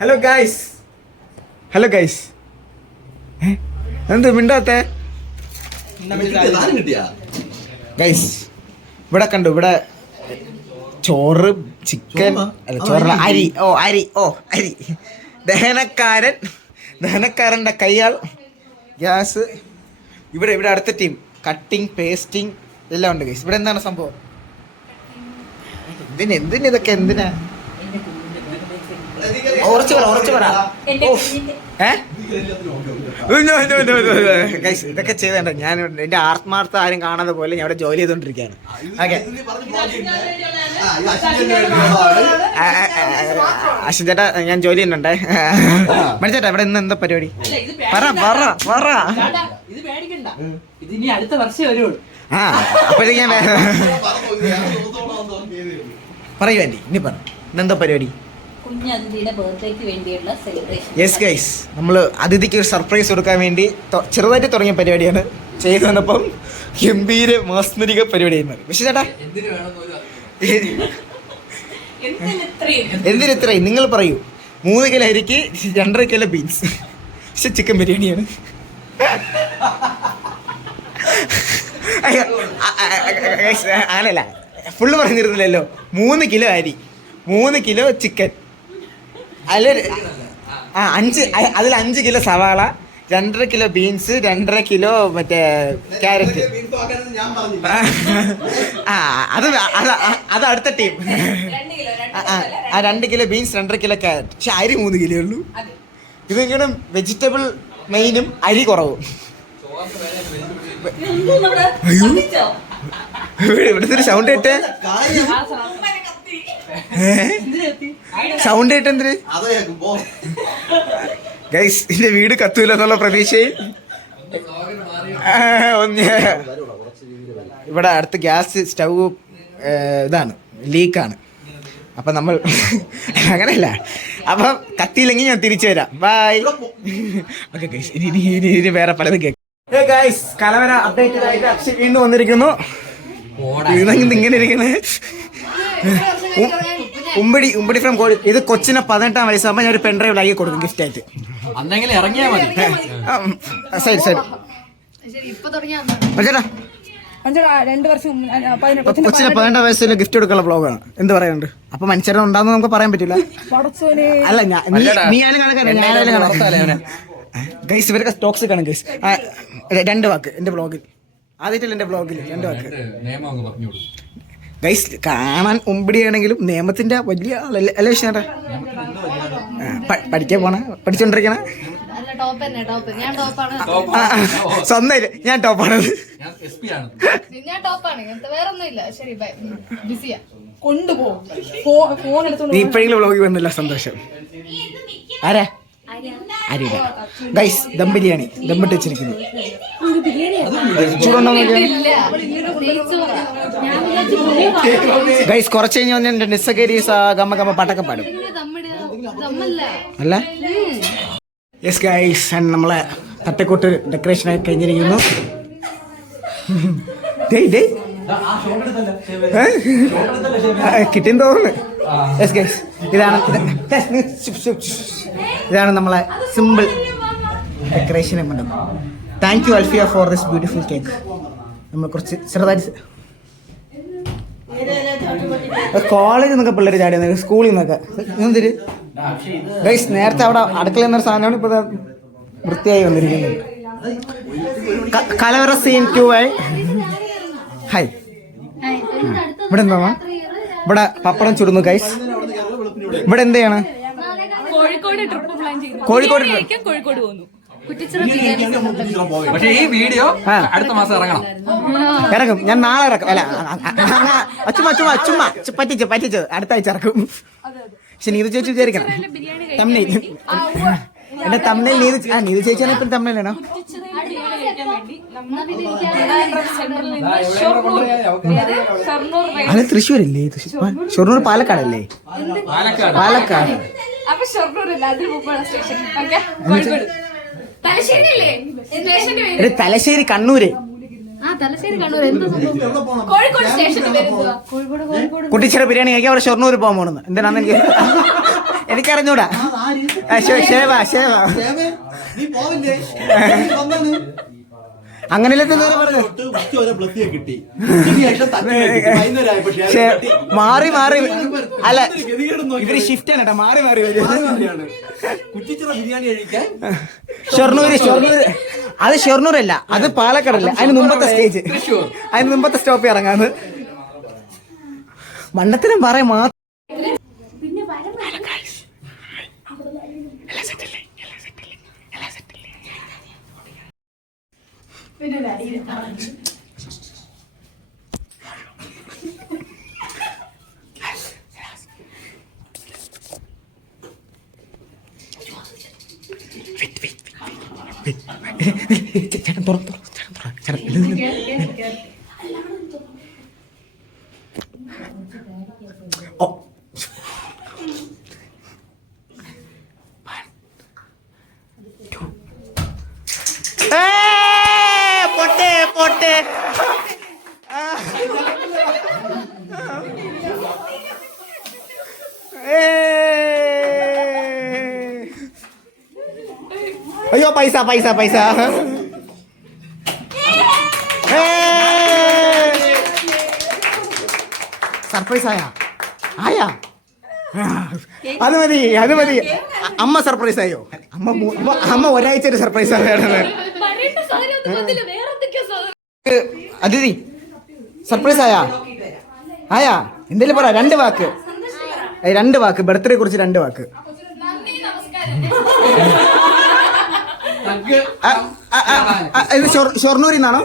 Hello guys, hello guys, എന്ത് മിണ്ടാത്തെ guys? ഇവിടെ കണ്ടു, ഇവിടെ ചോറ്, ചിക്കൻ, അല്ല ചോറല്ല, അരി. അരി. ദഹനക്കാരൻ്റെ കയ്യാൽ ഗ്യാസ്. ഇവിടെ അടുത്ത ടീം കട്ടിങ്, പേസ്റ്റിംഗ് എല്ലാം ഉണ്ട് ഗൈസ്. ഇവിടെ എന്താണ് സംഭവം? എന്തിനൊക്കെ എന്തിനാ? ഉറച്ചു പറ. ഇതൊക്കെ ചെയ്തേണ്ട. ഞാൻ എന്റെ ആത്മാർത്ഥ ആരും കാണാതെ പോലെ ഞാൻ ഇവിടെ ജോലി ചെയ്തോണ്ടിരിക്കുകയാണ്. ഓക്കെ അശ്വിൻ ചേട്ടാ, ഞാൻ ജോലി ചെയ്യുന്നുണ്ടേ. മണിച്ചേട്ടാ, ഇവിടെ ഇന്ന് എന്താ പരിപാടി? പറ. അപ്പോഴത്തേക്ക് ഞാൻ പറയൂ ആൻറ്റി, ഇനി പറ, ഇന്നെന്താ പരിപാടി? യെസ് ഗൈസ്, നമ്മൾ അതിഥിക്ക് ഒരു സർപ്രൈസ് കൊടുക്കാൻ വേണ്ടി ചെറുതായിട്ട് തുടങ്ങിയ പരിപാടിയാണ്. ചെയ്തു വന്നപ്പം ഗംഭീര മാസ്മരിക പരിപാടി ചെയ്യുന്നത്. പക്ഷേ ചേട്ടാ, എന്തിനിത്രയും നിങ്ങൾ പറയൂ. 3 കിലോ അരിക്ക് 2.5 കിലോ ബീൻസ്. പക്ഷെ ചിക്കൻ ബിരിയാണിയാണ്. അങ്ങനല്ല, ഫുള്ള് പറഞ്ഞിരുന്നില്ലല്ലോ. 3 കിലോ അരി, 3 കിലോ ചിക്കൻ, അതിൽ 5 കിലോ സവാള, 2.5 കിലോ ബീൻസ്, 2.5 കിലോ മറ്റേ ക്യാരറ്റ്. അത് അടുത്ത team. 2 kilo beans, 2.5 kilo carrot. പക്ഷെ അരി 3 കിലോ ഉള്ളൂ. ഇതിങ്ങനെ വെജിറ്റബിൾ മെയിനും അരി കുറവും. ഇവിടുത്തെ ഒരു സൗണ്ട് കേട്ടെ, സൗണ്ട് കേട്ടെന്തിന് ഗൈസ്? എന്റെ വീട് കത്തൂല എന്നുള്ള പ്രതീക്ഷയിൽ ഇവിടെ അടുത്ത് ഗ്യാസ് സ്റ്റൗ ഇതാണ്, ലീക്കാണ്. അപ്പം നമ്മൾ അങ്ങനെയല്ല, അപ്പം കത്തിയില്ലെങ്കിൽ ഞാൻ തിരിച്ചു വരാം. ബൈ. ഓക്കെ ഗൈസ്, ഇനി വേറെ പലതും കേൾക്കാം. ഗൈസ്, കലവര അപ്ഡേറ്റഡ് ആയിട്ട് അക്ഷയ് വീണ്ടും വന്നിരിക്കുന്നു. ഇങ്ങനെ ഇരിക്കുന്നത് ഉമ്പടി ഫ്രം കോഴി. ഇത് കൊച്ചിനെ 18-ാം വയസ്സാകുമ്പോൾ ഞാൻ ഒരു പെൺഡ്രൈവിലാക്കി കൊടുക്കും ഗിഫ്റ്റ് ആയിട്ട്. സൈഡ് കൊച്ചിനെ 18-ാം വയസ്സിൽ ഗിഫ്റ്റ് കൊടുക്കാനുള്ള ബ്ലോഗാണ്. എന്ത് പറയാനുണ്ട്? അപ്പൊ മനുഷ്യരെ ഉണ്ടാകുന്ന നമുക്ക് പറയാൻ പറ്റില്ല. അല്ല, നീ ആയാലും കണക്കാണ്, ഞാനായാലും കണക്കാണ്. ഗൈസ്, ഇവരൊക്കെ ടോക്സിക് ആണ് ഗൈസ്. 2 വാക്ക് എന്റെ ബ്ലോഗിൽ, ആദ്യമായിട്ടില്ല എന്റെ ബ്ലോഗിൽ 2 വാക്ക് ഗൈസ്. കാണാൻ ഉമ്പടിയാണെങ്കിലും നിയമത്തിന്റെ വലിയ അല്ലേ വിഷയം. പഠിക്കാൻ പോണ, പഠിച്ചോണ്ടിരിക്കണ സ്വന്തം. ഞാൻ ടോപ്പാണത്. നീ ഇപ്പോഴെങ്കിലും വ്ളോഗിൽ വന്നില്ല, സന്തോഷം. ആരാ? അരിയുടെ ഗൈസ്, ദം ബിരിയാണി ദമ്മിട്ട് വെച്ചിരിക്കുന്നു. ചൂടുണ്ടോ ഗൈസ്? കുറച്ച് കഴിഞ്ഞ് എന്റെ നിസ്സകരീസ് ഗമ്മ പാട്ടൊക്കെ പാടും അല്ല? യെസ് ഗൈസ്, ആൻഡ് നമ്മളെ തട്ടക്കൂട്ട് ഡെക്കറേഷനായി കഴിഞ്ഞിരിക്കുന്നു. കിട്ടിയെന്ന് തോന്നുന്നു. യെസ് ഗൈസ്, ഇതാണ് നമ്മളെ simple decoration. Thank you Alfiya for this beautiful cake. നമ്മൾ കുറച്ച് ചെറുതായിട്ട് കോളേജിൽ നിന്നൊക്കെ പിള്ളേർ ചാടി, സ്കൂളിൽ നിന്നൊക്കെ. എന്തിര് ഗൈസ്, നേരത്തെ അവിടെ അടുക്കള എന്നൊരു സാധനമാണ് ഇപ്പോൾ വൃത്തിയായി വന്നിരിക്കുന്നത്. കലവറ സീൻ 2 ആയി. ഹായ്, ഇവിടെ എന്താ? ഇവിടെ പപ്പടം ചുടുന്നു ഗൈസ്. ഇവിടെ എന്താണ്? കോഴിക്കോട് പോകുന്നു. പക്ഷേ ഈ വീഡിയോ അടുത്ത മാസം ഇറങ്ങും. ഞാൻ നാളെ ഇറക്കും. അല്ല, ചുമ്മാ പറ്റിച്ചു അടുത്ത ആഴ്ച ഇറക്കും. പക്ഷെ നീതു ചേച്ചി വിചാരിക്കണം തമ്മിൽ എന്റെ തമ്മിൽ നീതു ചേച്ചിയാണ് ഇപ്പം തമ്മിലാണോ? അത് തൃശ്ശൂരല്ലേ? ഷൊർണൂർ പാലക്കാടല്ലേ? പാലക്കാട്. തലശ്ശേരി കണ്ണൂര്. കുട്ടിച്ചിറ ബിരിയാണി കഴിക്കാൻ അവിടെ ഷൊർണൂർ പോകാൻ പോണെന്ന്. എന്തിനാന്ന് എനിക്കറിഞ്ഞൂടാ. ഷേവ നീ പോവില്ലേ അങ്ങനെയല്ലേ പറഞ്ഞു ഉച്ച വരെ പ്ലസ് കിട്ടി ഉച്ചയ്ക്ക് ശേഷം തന്നെ കിട്ടി. വൈകുന്നേരം ആയപ്പോ ഷേവ് കിട്ടി. മാറി അല്ല ഇവര് ഷിഫ്റ്റ് ആണ് കേട്ടോ മാറി വരും മാറിയാണ്. കുറ്റിച്ചിറ ബിരിയാണി കഴിക്കാൻ ഷൊർണൂര് അത് ഷൊർണൂരല്ല അത് പാലക്കാടല്ല അതിന് മുമ്പത്തെ സ്റ്റേജ് അതിന് മുമ്പത്തെ സ്റ്റോപ്പ് ഇറങ്ങാന്ന് മണ്ടത്തിനും പറയാൻ മാത്രം ചേട്ടൻ തുറന്നു പൊട്ടെ അയ്യോ പൈസ സർപ്രൈസ് ആയാ അത് മതി അമ്മ സർപ്രൈസ് ആയോ അമ്മ ഒരാഴ്ച ഒരു സർപ്രൈസ് ആണ് അതിഥി സർപ്രൈസ് ആയാ എന്തേലും പറ രണ്ട് വാക്ക് ബർത്ത്ഡേ കുറിച്ച് 2 വാക്ക് ഇത് ഷൊർണൂരിന്നാണോ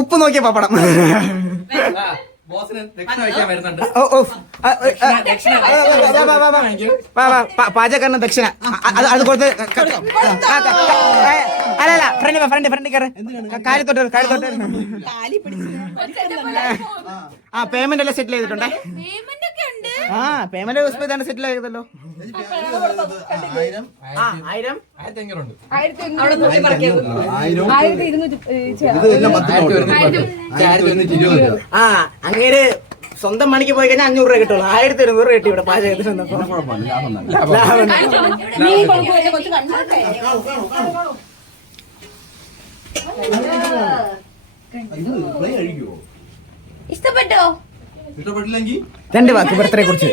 ഉപ്പ് നോക്കിയ പപ്പടം പാചകക്കാരന് ദക്ഷിണ അത് കൊടുത്ത് അല്ലല്ല ഫ്രണ്ട് കയറ് കാര്യത്തോട്ട് പേയ്മെന്റ് എല്ലാം സെറ്റിൽ ചെയ്തിട്ടുണ്ടേ പേയ്മെന്റ് സെറ്റിൽ ചെയ്തല്ലോ 1000 അങ്ങേര് സ്വന്തം പണിക്ക് പോയി കഴിഞ്ഞാൽ 500 രൂപ കിട്ടുള്ളൂ 1200 രൂപ കിട്ടി ഇവിടെ പാചകത്തിന് ഇഷ്ടപ്പെട്ടില്ലെങ്കിൽ 2 വാക്ക് ബർത്ത്ഡേ കുറിച്ച്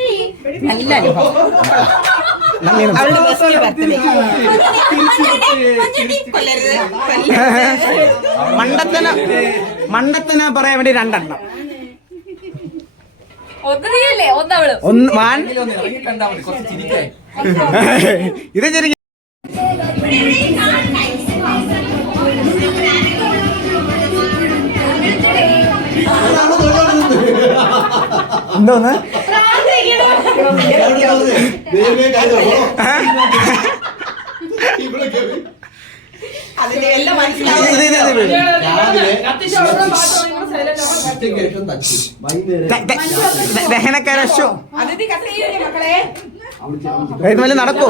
മണ്ടത്തന പറയാൻ വേണ്ടി 2 എണ്ണം ഇത് ശരി എന്തോന്ന് ദഹനക്കരശോ വല്ല നടക്കോ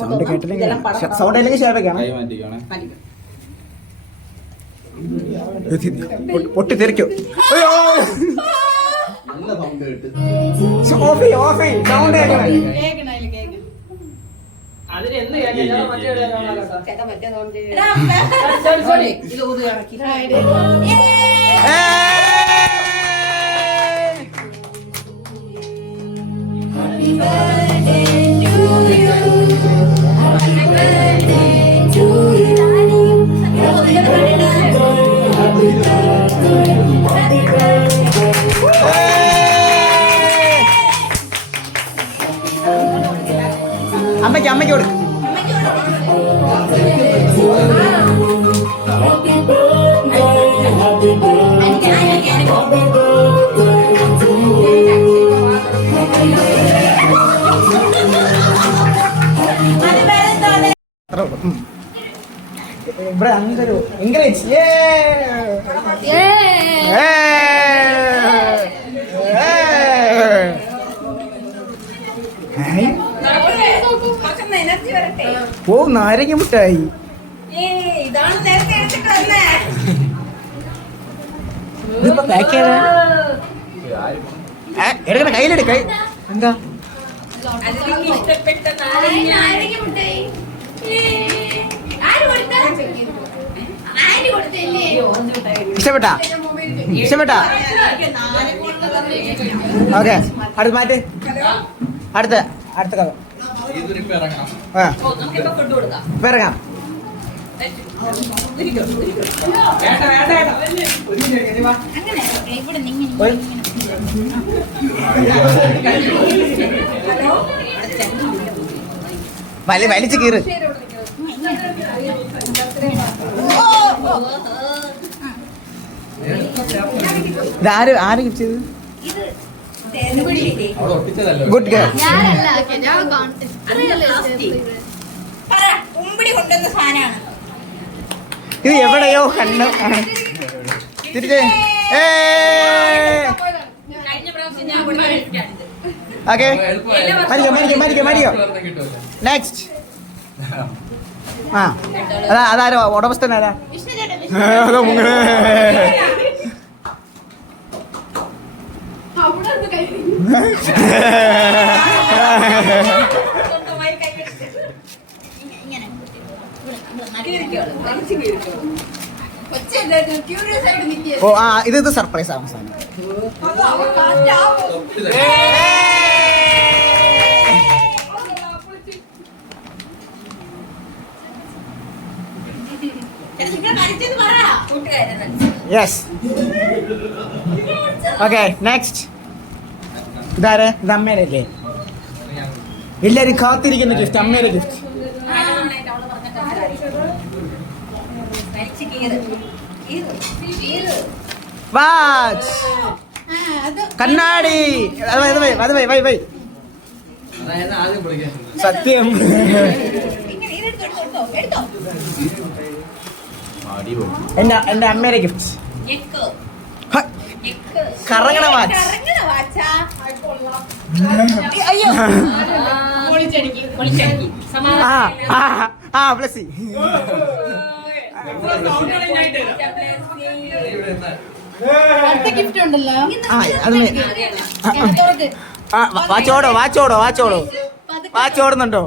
സൗണ്ട് കേട്ടില്ലെങ്കിൽ സൗണ്ട് അല്ലെങ്കിൽ ഷേവയ്ക്കാണ് പൊട്ടിത്തെറിക്കോ ഓഫ് സൗണ്ട് അമ്മയ്ക്ക് കൊടുക്കും ഇവിടെ അങ്ങൊരു എൻകറേജ് ഓ നാരങ്ങ മുട്ടായി ഇതിപ്പോ പാക്ക് ചെയ്ത എടുക്കണ കയ്യിലെടുക്ക എന്താ ഇഷ്ടപ്പെട്ട നാരങ്ങ മുട്ടായി ഇഷ്ടപ്പെട്ടാ ഇഷ്ടപ്പെട്ടാ ഓക്കെ അടുത്ത് മാറ്റി അടുത്ത അടുത്ത കഥ ആ ഇപ്പൊ ഇറങ്ങാം വലിച്ചു കീറ് ഇതാര് ആര് ഗിഫ്റ്റ് ചെയ്തത് ഗുഡ് ഗേൾ കൊണ്ടുവന്ന സാധനമാണ് ഇത് എവിടെയോ കണ്ടു തിരിച്ച് കഴിഞ്ഞ പ്രാവശ്യം ഞാൻ കൊടുക്കാനിട്ടാണിത്. ഓക്കെ മരിക്കോ നെക്സ്റ്റ് ആ അതാരോ ഉടമസ്ഥനാരാ സ്വന്തമായി കൈവെച്ച് ഇങ്ങനെ ക്യൂരിയസ് ആയിട്ട് നിൽക്കുക. ഓ ആ ഇത് സർപ്രൈസ് ആവും സാധനം യെസ് ഓക്കെ നെക്സ്റ്റ് ഇതാരെ ഇത് അമ്മേടെ അല്ലേ എല്ലാരും കാത്തിരിക്കുന്ന ഗിഫ്റ്റ് അമ്മയുടെ ഗിഫ്റ്റ് വാച്ച് കണ്ണാടി അത് വൈ സത്യം എന്റെ അമ്മയുടെ ഗിഫ്റ്റ് കറങ്ങണ വാച്ച് ആ പ്ലസ് ഗിഫ്റ്റ് ഉണ്ടല്ലോ വാച്ചോടുന്നുണ്ടോ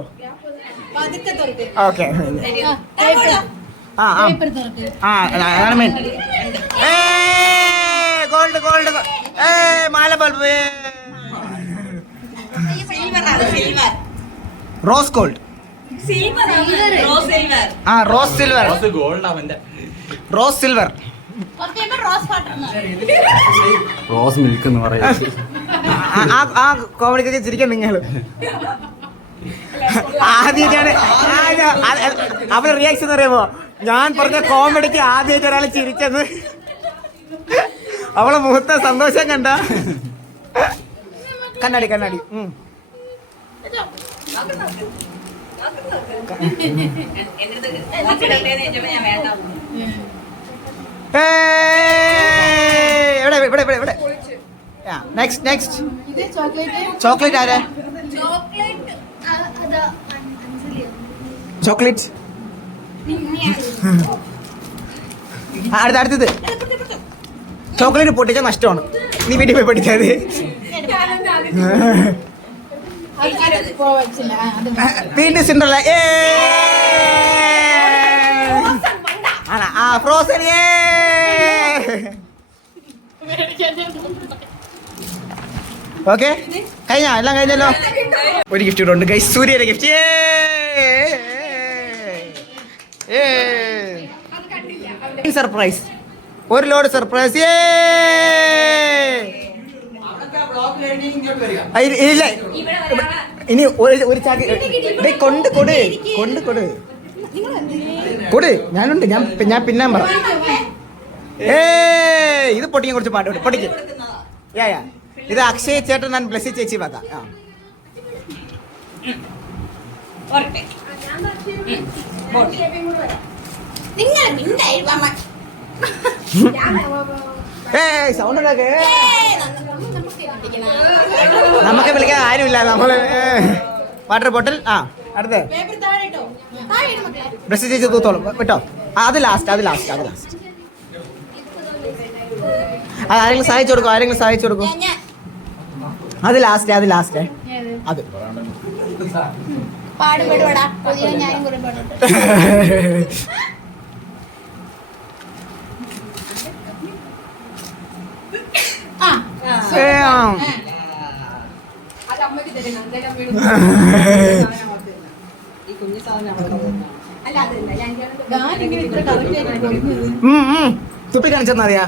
ഓക്കെ അതാണ് മെയിൻ ഗോൾഡ് മാല ബൾബ് റോസ് ഗോൾഡ് ആ rose silver rose silver rose milk എന്ന് പറയുന്നത് ആ കോമഡിക്കൊക്കെ ചിരിക്കാൻ നിങ്ങൾ ആദ്യമായിട്ടാണ് അവരുടെ റിയാക്ഷൻ എന്ന് പറയുമ്പോ ഞാൻ പറഞ്ഞ കോമഡിക്ക് ആദ്യമായിട്ട് ഒരാൾ ചിരിച്ചത് അവളെ മുഖത്തെ സന്തോഷം കണ്ട കണ്ണാടി എവിടെ നെക്സ്റ്റ് ചോക്ലേറ്റ് ആരാ ചോക്ലേറ്റ് അടുത്തത് ചോക്ലേറ്റ് പൊട്ടിച്ചാൽ നഷ്ടമാണ് നീ വീട്ടിൽ പോയി പഠിച്ചാൽ വീണ്ടും സിൻഡ്രല്ല ഫ്രോസൺ ഓക്കെ കഴിഞ്ഞ എല്ലാം കഴിഞ്ഞല്ലോ ഒരു ഗിഫ്റ്റ് കൂടെ ഉണ്ട് ഗൈസ് സൂര്യയുടെ ഗിഫ്റ്റ് സർപ്രൈസ് ഒരു ലോഡ് സർപ്രൈസ് ഇല്ല ഇനി ഒരു ചാക്ക് കൊട് ഞാനുണ്ട് ഞാൻ പിന്നെ പറ ഇത് പൊട്ടിക്കാൻ കുറച്ച് പാട്ട് പൊട്ടിക്കും യാ ഇത് അക്ഷയ് ചേട്ടൻ ഞാൻ ബ്ലസ്സി ചേച്ചി വക സൗണ്ട് ഉണ്ടാക്കേ നമുക്ക് വിളിക്കാൻ ആരുമില്ല നമ്മള് വാട്ടർ ബോട്ടിൽ അടുത്ത് ബ്ലസ്സി ചേച്ചി തൂത്തോളും കേട്ടോ അത് ലാസ്റ്റ് അത് ആരെങ്കിലും സഹായിച്ചു കൊടുക്കും, ആരെങ്കിലും സഹായിച്ചു കൊടുക്കും. ഞാൻ അത് ലാസ്റ്റ് അത് പാടുപെടുവാടാ. പൊതിയോ ഞാനും കൂടെ പാടട്ടെ. ആ അത് അമ്മയ്ക്ക് തരണം. എന്തായാലും അമ്മയുടെ ഈ കുഞ്ഞു സാധനം അല്ല അതല്ല ഞാനിങ്ങനെ ഇത്ര correct ആയിട്ട് കൊടുക്കുന്നത്. തുപ്പി കാണിച്ചെന്നറിയാ.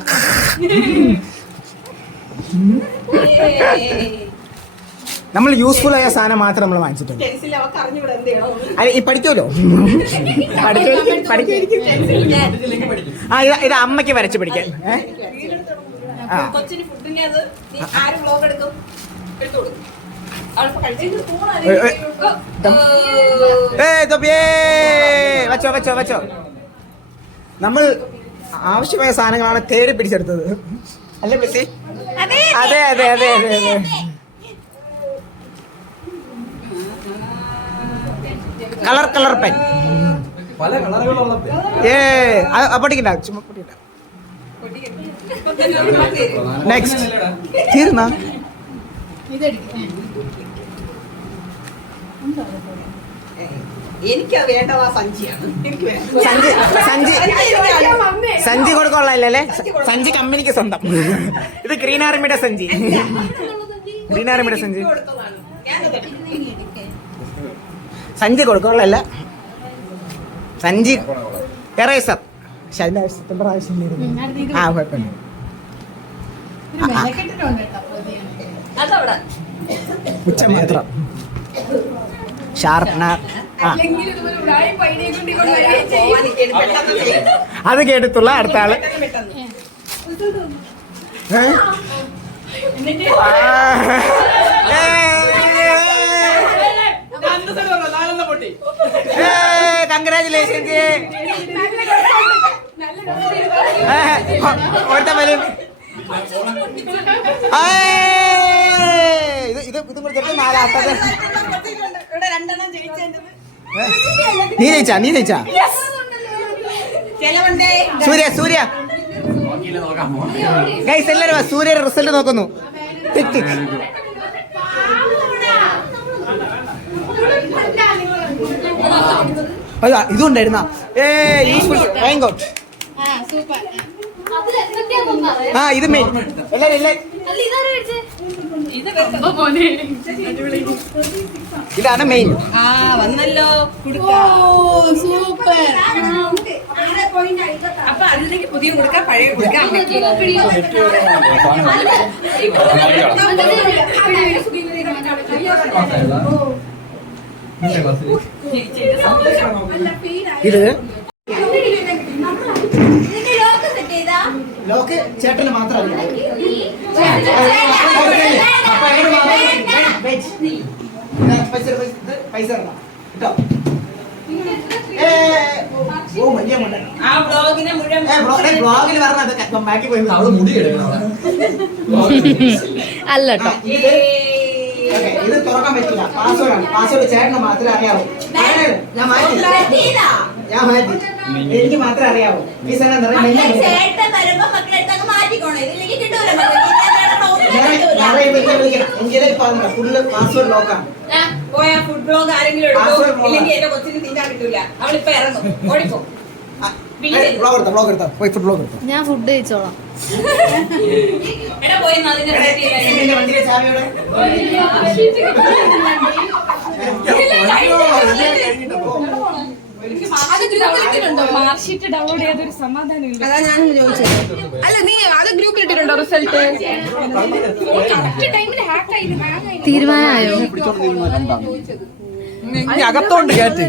നമ്മൾ യൂസ്ഫുൾ ആയ സാധനം മാത്രം നമ്മൾ വാങ്ങിച്ചിട്ടുണ്ട്. പെൻസിൽ അവർക്ക് അറിഞ്ഞൂടെ എന്ത് ചെയ്യണം. അല്ല ഈ പഠിക്കുമല്ലോ. ആ ഇത് അമ്മയ്ക്ക് വരച്ച് പഠിക്കാൻ. കൊച്ചിന് ഫുഡിന്റെ അത് ആര് വ്ലോഗ് എടുക്കും എടുത്തു കൊടുക്കും. അവളിപ്പോ കഴിച്ചിട്ട് വെച്ചോ. നമ്മൾ ആവശ്യമായ സാധനങ്ങളാണ് തേടി പിടിച്ചെടുത്തത് അല്ലേ ബെസ്സി? അതെ. Colour pen. പല കളറുകളുള്ള പെൻ. പൊട്ടിക്കണ്ട, ചുമ്മാ പൊട്ടിക്കണ്ട. നെക്സ്റ്റ് തീർന്ന എനിക്ക് വേണ്ടത് ആ സഞ്ചിയാണ്. എനിക്ക് വേണ്ട സഞ്ചി കൊടുക്കൊള്ളല്ലേ? സഞ്ചി കമ്പനിക്ക് സ്വന്തം. ഇത് ഗ്രീൻ ആർമിയുടെ സഞ്ചി. കൊടുത്തതാണ്. ഞാൻ സഞ്ചി കൊടുക്കൊള്ളല്ല. സഞ്ചി എറേസർ. പക്ഷെ അതിന്റെ സെപ്റ്റംബർ ആവശ്യമില്ലായിരുന്നു. ആ കുഴപ്പമില്ല. അതവിടെ ഉച്ച മാത്രം. ഷാർപ്പനർ. അത് കേട്ടിട്ടുള്ള അടുത്ത ആള്. കൺഗ്രാചുലേഷൻസ്. ഇതും കൂടെ നാലാത്തത്. നീ ജയിച്ചാ സൂര്യ ഗൈസ് എല്ലാരും സൂര്യയുടെ റിസൾട്ട് നോക്കുന്നു. അതാ ഇതുണ്ടായിരുന്ന റെയിൻകോട്ട്. ഇത് മെയിൻ. ഇതാണ് മെയിൻ. വന്നല്ലോ സൂപ്പർ. അപ്പൊ അതിലേക്ക് പുതിയ കൊടുക്കാം, പഴയ കൊടുക്കാം. ഇത് ലോക്ക് സെറ്റ് ചെയ്താ ലോക്ക് ചേട്ടന് മാത്രമല്ല. പൈസ കേട്ടോ. ആ ബ്ലോഗിനെ മുഴുവൻ ബ്ലോഗിൽ പറഞ്ഞത് ബാക്കി പോയി അവള് മുടി എടുക്കണം. അല്ല കേട്ടോ. ഇത് തുറക്കാൻ പറ്റില്ല. പാസ്വേഡാണ്. പാസ്വേഡ് ചേട്ടന് മാത്രമേ അറിയാവൂ. ഞാൻ മാറ്റി. എനിക്ക് മാത്രമേ അറിയാവൂ. ഈ സാധനം ചേട്ടൻ വരുമ്പോ മക്കളെടുത്തൊക്കെ മാറ്റിക്കോണേ. ഇതിലേക്ക് കിട്ടൂല. ഫുള്ള് പാസ്വേഡ് ലോക്കാണ്. പോയ ഫുഡ് ബ്ലോഗ് ആരെങ്കിലും എടുക്കും, ഇല്ലെങ്കിൽ എന്റെ കൊച്ചിന് തിന്നാൻ കിട്ടൂല. അവളിപ്പോ ഇറങ്ങും, ഓടിപ്പോ. ബ്ലോഗ് എടുത്തോ. പോയി ഫുഡ് ബ്ലോഗ് എടുത്തോ. ഞാൻ ഫുഡ് കഴിച്ചോളാം. എടാ പോയി അതിന്റെ സെറ്റ് ചെയ്യണം. വണ്ടിയിലെ ചാവിയോടെ മാർക്ക്ഷീറ്റ് ഡൗൺലോഡ് ചെയ്യാതൊരു സമാധാനം ഇല്ല. അതാ ഞാൻ ചോദിച്ചത്. അല്ല നീ അത് ഗ്രൂപ്പിൽ ഇട്ടിട്ടുണ്ടോ റിസൾട്ട്? തീരുമാനമായോ? അകത്തോണ്ട് കേട്ട്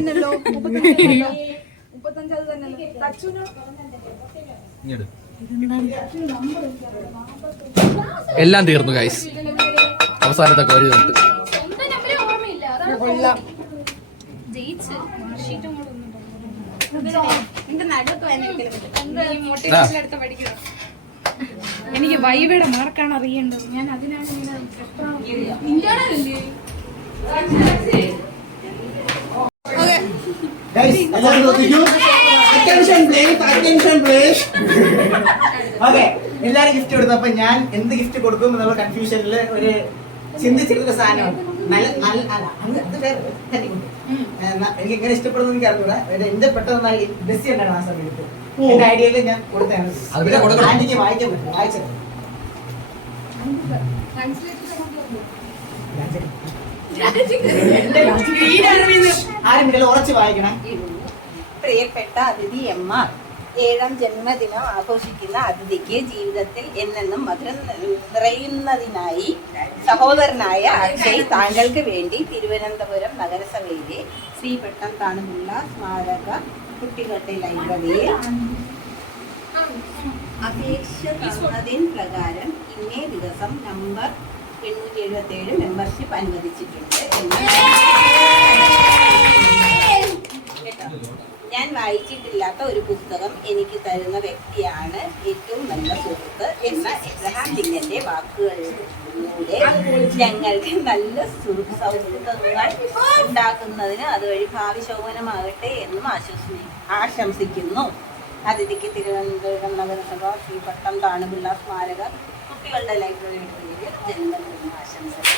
എല്ലാം തീർന്നു ഗൈസ്. അവസാനത്തെ കോരി തൊട്ട് എനിക്ക് വൈബയുടെ മാർക്കാണ് അറിയേണ്ടത്. ഞാൻ അതിനാണ് Attention please. Okay. എല്ലാരും ഗിഫ്റ്റ് കൊടുത്തു. അപ്പൊ ഞാൻ എന്ത് ഗിഫ്റ്റ് കൊടുക്കും എന്നുള്ള കൺഫ്യൂഷനിൽ ഒരു ചിന്തിച്ചിരുന്ന സാധനമാണ്. എനിക്ക് എങ്ങനെ ഇഷ്ടപ്പെടുന്നു എനിക്ക് അറിഞ്ഞൂടാ. എന്റെ പെട്ടെന്ന് ബെസ്സി ഉണ്ടാണ് ആ സമയത്ത്. എന്റെ ഐഡിയയിൽ ഞാൻ കൊടുത്തതാണ്. ആന്റിക്ക് വായിക്കാൻ പറ്റും. വായിച്ചത് ആരും ഉറച്ച് വായിക്കണം. പ്രിയപ്പെട്ട അതിഥി എമ്മ, 7ാം ജന്മദിനം ആഘോഷിക്കുന്ന അതിഥിക്ക് ജീവിതത്തിൽ എന്നെന്നും മധുരം നിറയുന്നതിനായി സഹോദരനായ അക്ഷയ് താങ്കൾക്ക് വേണ്ടി തിരുവനന്തപുരം നഗരസഭയിലെ ശ്രീ പട്ടം താണുപിള്ള സ്മാരക കുട്ടികളുടെ ലൈബ്രറിയിൽ അപേക്ഷ തന്നതിൻ പ്രകാരം ഇന്നേ ദിവസം നമ്പർ 877 മെമ്പർഷിപ്പ് അനുവദിച്ചിട്ടുണ്ട് എന്ന് ഞാൻ വായിച്ചിട്ടില്ലാത്ത ഒരു പുസ്തകം എനിക്ക് തരുന്ന വ്യക്തിയാണ് ഏറ്റവും നല്ല സുഹൃത്ത് എന്ന എബ്രഹാം ലിങ്കന്റെ വാക്കുകളിലൂടെ ഞങ്ങൾക്ക് നല്ല സൗഹൃദങ്ങൾ ഉണ്ടാക്കുന്നതിന് അതുവഴി ഭാവി ശോഭനമാകട്ടെ എന്നും ആശംസിക്കുന്നു. അതിഥിക്ക് തിരുവനന്തപുരം നഗരസഭ ശ്രീ പട്ടം താണുപിള്ള സ്മാരക കുട്ടികളുടെ ലൈബ്രറിയുടെ പേരിൽ ജന്മദിന ആശംസകൾ.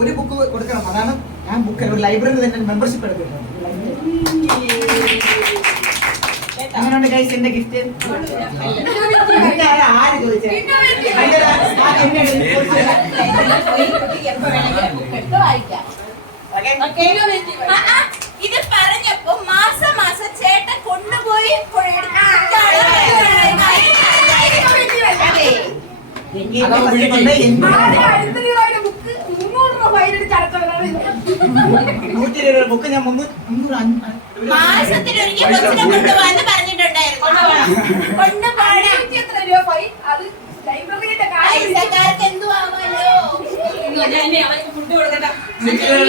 ഒരു ബുക്ക് കൊടുക്കണം. അതാണ് ഞാൻ ബുക്ക് ഒരു ലൈബ്രറി തന്നെ മെമ്പർഷിപ്പ് എടുക്കുന്നത്. അങ്ങനെയുണ്ട് ഗൈസ് എന്റെ ഗിഫ്റ്റ്. ആര് ചോദിച്ചേ? ഇത് പറഞ്ഞപ്പോ മാസം ചേട്ടൻ കൊണ്ടുപോയി ബുക്ക് ഞാൻ മാസത്തിലൊരിക്കൽ കൊച്ചിനെ കൊണ്ടുപോകാന്ന് പറഞ്ഞിട്ടുണ്ടായിരുന്നു. പൈസക്കാർക്ക് എന്തു ആവാലോ.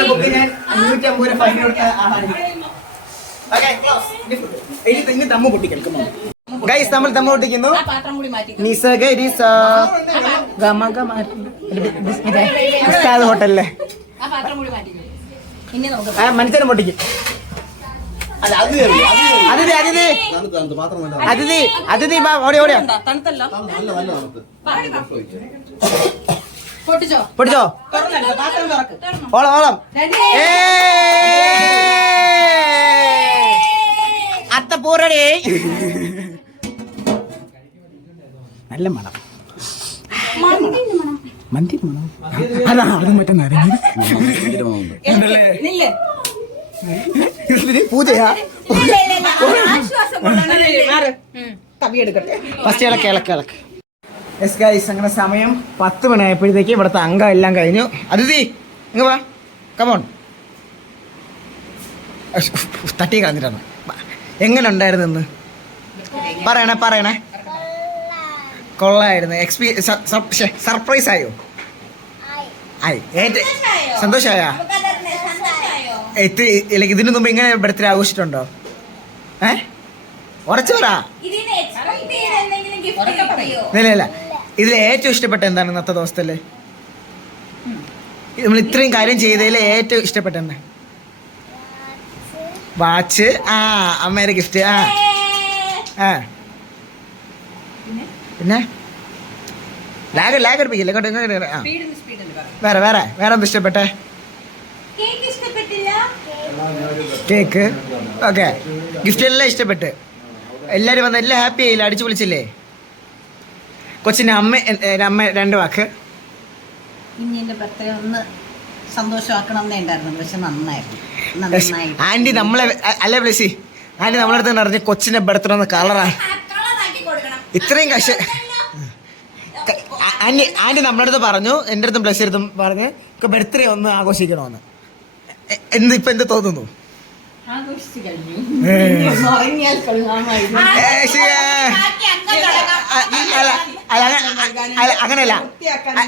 ബുക്ക് ഞാൻ 550 രൂപ ഫൈൻ കൊടുത്ത ആളാണ്. ഇനി തമ്മ പൊട്ടിക്കും ഗൈസ്. നമ്മൾ തമ്മ പൊട്ടിക്കുന്നു. ഹോട്ടലിലെ മനുഷ്യനും പൊട്ടിക്കും. അതിഥി അതിഥി അതിഥി അതിഥി ഓടി ഓടിയാ പൊട്ടിച്ചോ ഓളം ഓളം. അത്തപ്പൂറടി നല്ല മണം. മന്തി മണം. അതാ അത് മറ്റേ പൂജയാ. ഫസ്റ്റ് ഇളക്ക് ഇളക്ക് ഇളക്ക്. യെസ് ഗൈസ്, അങ്ങനെ സമയം 10 മണിയായപ്പോഴത്തേക്ക് ഇവിടുത്തെ അംഗം എല്ലാം കഴിഞ്ഞു. അതിഥി ഇങ്ങ് വാ, കമോൺ. തട്ടി കളഞ്ഞിട്ടാണ്. എങ്ങനെ ഉണ്ടായിരുന്നു ഇന്ന്? പറയണേ പറയണേ. കൊള്ളായിരുന്നു. സർപ്രൈസ് ആയോ? ആയി. സന്തോഷമായോ? ഇതിനു മുമ്പ് ഇങ്ങനെ ബർത്ത്ഡേ ആഘോഷിച്ചിട്ടുണ്ടോ? ഉറച്ചു പറ. ഇല്ല ഇതിൽ ഏറ്റവും ഇഷ്ടപ്പെട്ട എന്താണ് ഇന്നത്തെ ദിവസത്തില്? നമ്മൾ ഇത്രയും കാര്യം ചെയ്തതിൽ ഏറ്റവും ഇഷ്ടപ്പെട്ട എന്താ? വാച്ച്. അമ്മയുടെ ഗിഫ്റ്റ്. പിന്നെ ലാഗ് അടുപ്പിക്കില്ല. വേറെ വേറെ വേറെ എന്താ ഇഷ്ടപ്പെട്ടെ? കേക്ക്. ഓക്കെ, ഗിഫ്റ്റ് എല്ലാം ഇഷ്ടപ്പെട്ട് എല്ലാവരും വന്ന് എല്ലാം ഹാപ്പി ആയില്ല? അടിച്ചു പൊളിച്ചില്ലേ? കൊച്ചിൻ്റെ അമ്മ 2 വാക്ക്. ഇനി എൻ്റെ ബർത്ത്ഡേ ഒന്ന് സന്തോഷമാക്കണം എന്നേ ഉണ്ടായിരുന്നു. പക്ഷെ നന്നായിരുന്നു. ആൻറ്റി നമ്മളെ അല്ലേ ബ്ലസി? ആൻറ്റി നമ്മളെ അടുത്ത് പറഞ്ഞ് കൊച്ചിൻ്റെ ബർത്ത്ഡേ ഒന്ന് കളറാണ്. ഇത്രയും ആൻറ്റി നമ്മുടെ അടുത്ത് പറഞ്ഞു, എൻ്റെ അടുത്തും ബ്ലസ്സി അടുത്തും പറഞ്ഞ് ബർത്ത്ഡേ ഒന്ന് ആഘോഷിക്കണമെന്ന്. ഇപ്പൊ എന്ത് തോന്നുന്നു? അങ്ങനെയല്ല,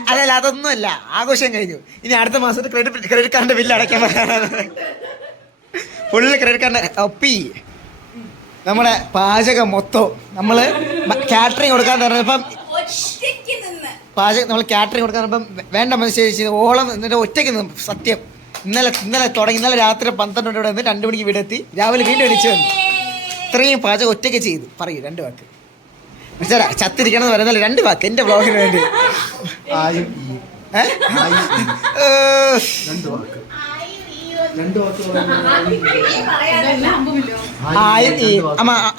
അതല്ല, അതൊന്നുമല്ല. ആഘോഷം കഴിഞ്ഞു. ഇനി അടുത്ത മാസത്തിൽ ക്രെഡിറ്റ് കാർഡിന്റെ ബില്ല് അടയ്ക്കാൻ ഫുള്ള് ക്രെഡിറ്റ് കാർഡിന്റെ ഒപ്പി. നമ്മുടെ പാചകം മൊത്തം നമ്മള് കാറ്ററിംഗ് കൊടുക്കാൻ പറഞ്ഞപ്പം നമ്മൾ കാറ്ററിംഗ് കൊടുക്കാൻ പറഞ്ഞപ്പം വേണ്ട മനസ്സിലായി ഓളം എന്നിട്ട് ഒറ്റയ്ക്ക് നിന്ന്. സത്യം ഇന്നലെ തുടങ്ങി. ഇന്നലെ രാത്രി 12 മണിയോടെ വന്ന് 2 മണിക്ക് വീടെത്തി. രാവിലെ വീണ്ടും എണീച്ച് വന്നു. ഇത്രയും പാചകം ഒറ്റയ്ക്ക് ചെയ്തു. പറയൂ 2 വാക്ക്. ചേട്ടാ ചത്തിരിക്കണം എന്ന് പറയുന്നത് 2 വാക്ക് എന്റെ വ്ളോഗിന് വേണ്ടി. ആയും ഈ ഏ? രണ്ട് വാക്ക് രണ്ട് വാക്ക്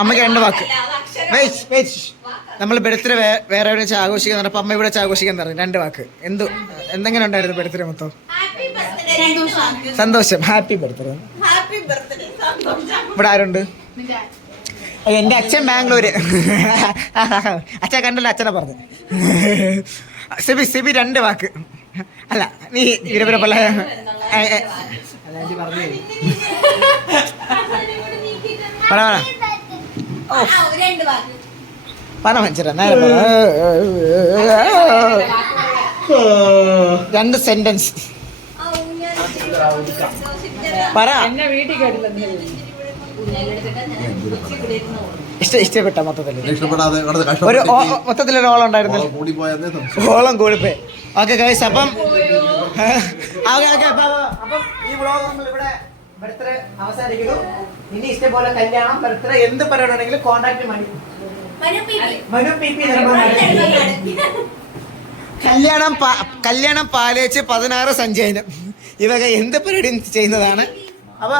അമ്മയ്ക്ക് 2 വാക്ക്. നമ്മൾ ബർത്ത്ഡേ വേറെ എവിടെ വെച്ച് ആഘോഷിക്കാൻ പറഞ്ഞപ്പോൾ അമ്മ ഇവിടെ വെച്ച് ആഘോഷിക്കാൻ പറഞ്ഞു. 2 വാക്ക്. എന്തെങ്ങനെ ഉണ്ടായിരുന്നു ബർത്ത്ഡേ മൊത്തം? Happy birthday. സന്തോഷം. Happy birthday. Happy birthday. സന്തോഷം. ഇവിടെ ആരുണ്ട്? എന്റെ അച്ഛൻ ബാംഗ്ലൂര്. അച്ഛൻ കണ്ടല്ലോ, അച്ഛനെ പറഞ്ഞു. സിബി 2 വാക്ക്. അല്ല നീ ഇവരെ പല പറ ആ, 2 വാക്ക്. പറ മനുഷ്യരാ നേരെ പറ. 2 സെന്റൻസ് പറ. ഇഷ്ടപ്പെട്ട മൊത്തത്തില് ഇഷ്ടപ്പെടാതെ ഒരു മൊത്തത്തിലൊരു ഓളം ഉണ്ടായിരുന്നു. കൂടി പോയതേ ഓളം കൂടിപ്പോയി. ഓക്കെ ഗൈസ്, അപ്പം അപ്പം ഈ വ്ളോഗ് നമ്മൾ ഇവിടെ ബർത്ത്ഡേ അവസാനിക്കുന്നു. ഇനി ഇഷ്ടംപോലെ കല്യാണം ബർത്ത്ഡേ എന്ത് പരിപാടിയാണെങ്കിലും കോൺടാക്ട് മനു പി പി കല്യാണം പാലേച്ച് 16 സഞ്ചയനം ഇവക എന്ത് പരിപാടിയും ചെയ്യുന്നതാണ്. അപ്പൊ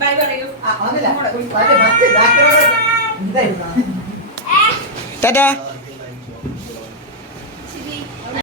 ബൈ പറയൂ. ടാറ്റാ.